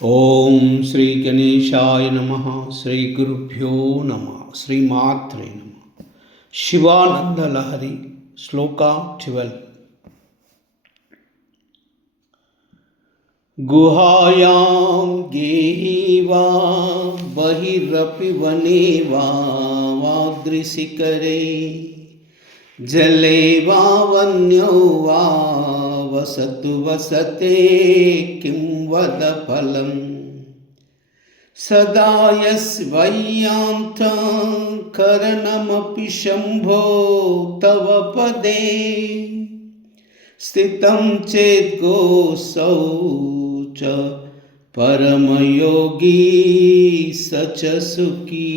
ఓం శ్రీ గణేశాయ నమః. శ్రీ గురుభ్యో నమః. శ్రీమాత్రే నమః. శివానంద లహరి శ్లోక 12. గుహాయాం గేహీవా బహిరపి వనే వాదృశిఖరే జలే వా వన్యో వా వసతు వసతే కిం వద ఫలం సదా యస్వయాంతం కరణమపి శంభో తవ పదే స్థితం చేత్ గోసౌ చ పరమయోగి సచ సుఖీ.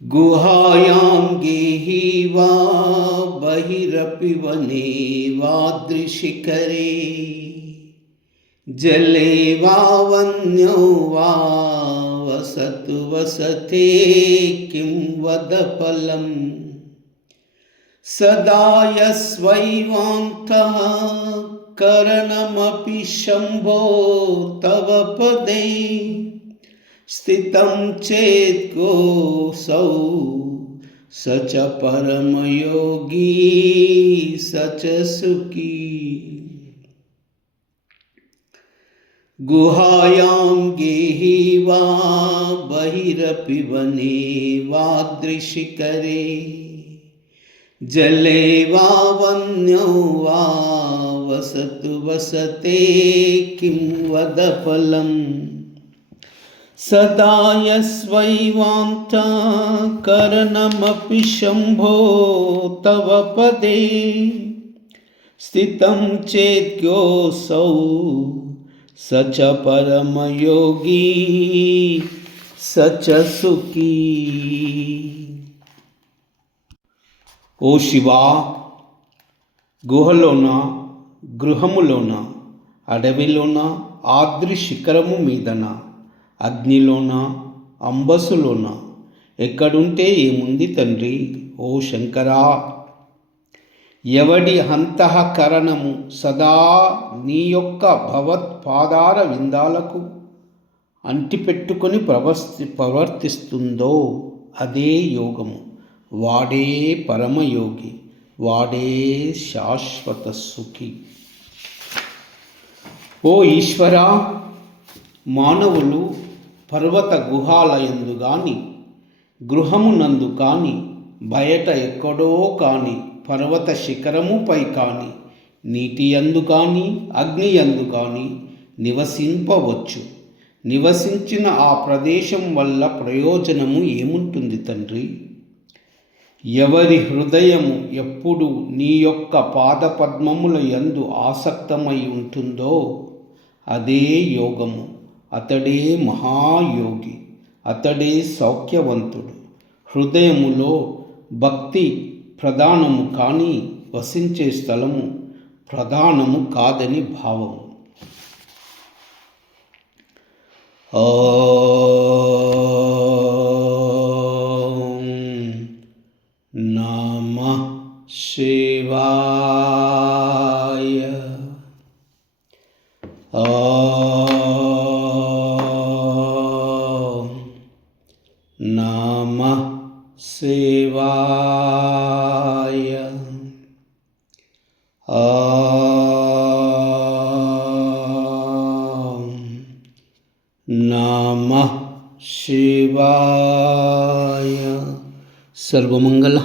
గుహాయాం గేహీవా బహిరపి వనే వాదృశిఖరే జలే వా వన్యో వా వసతు వసతే కిం వద ఫలం సదా యస్వైవాంతః కరణమపి శంభో తవ పదే స్థితం చేత్ గోసౌ సచ పరమయోగి సచ సుఖీ. గుహాయాం గేహీవా బహిరపి వనే వాదృశిఖరే జలే వా వన్యో వా వసతు వసతే కిం వద ఫలం సదా యస్వైవాంతః కరణమపి శంభో తవ పదే స్థితం చేత్ గోసౌ సచ పరమయోగి సచ సుఖీ. ఓ శివా, గుహలోన, గృహములోన, అడవిలోన, ఆద్రి శిఖరము మీదన, అగ్నిలోన, అంబసులోన, ఎక్కడుంటే ఏముంది తండ్రి? ఓ శంకరా, ఎవడి అంతఃకరణము సదా నీ యొక్క భగవత్పాదార విందాలకు అంటిపెట్టుకొని ప్రవర్తిస్తుందో అదే యోగము. వాడే పరమయోగి, వాడే శాశ్వత సుఖి. ఓ ఈశ్వరా, మానవులు పర్వత గుహాలయందు గాని, గృహమునందు కాని, బయట ఎక్కడో కాని, పర్వత శిఖరముపై కాని, నీటి యందు కాని, అగ్ని యందు కాని నివసింపవచ్చు. నివసించిన ఆ ప్రదేశం వల్ల ప్రయోజనము ఏముంటుంది తండ్రి? ఎవరి హృదయము ఎప్పుడు నీ యొక్క పాదపద్మముల యందు ఆసక్తమై ఉంటుందో అదే యోగము. అతడే మహాయోగి, అతడే సౌఖ్యవంతుడు. హృదయములో భక్తి ప్రధానము కానీ వసించే స్థలము ప్రధానము కాదని భావము. ఓం నమః శివాయ. ఓం నమః శివాయ. ఓం నమః శివాయ. సర్వమంగళ.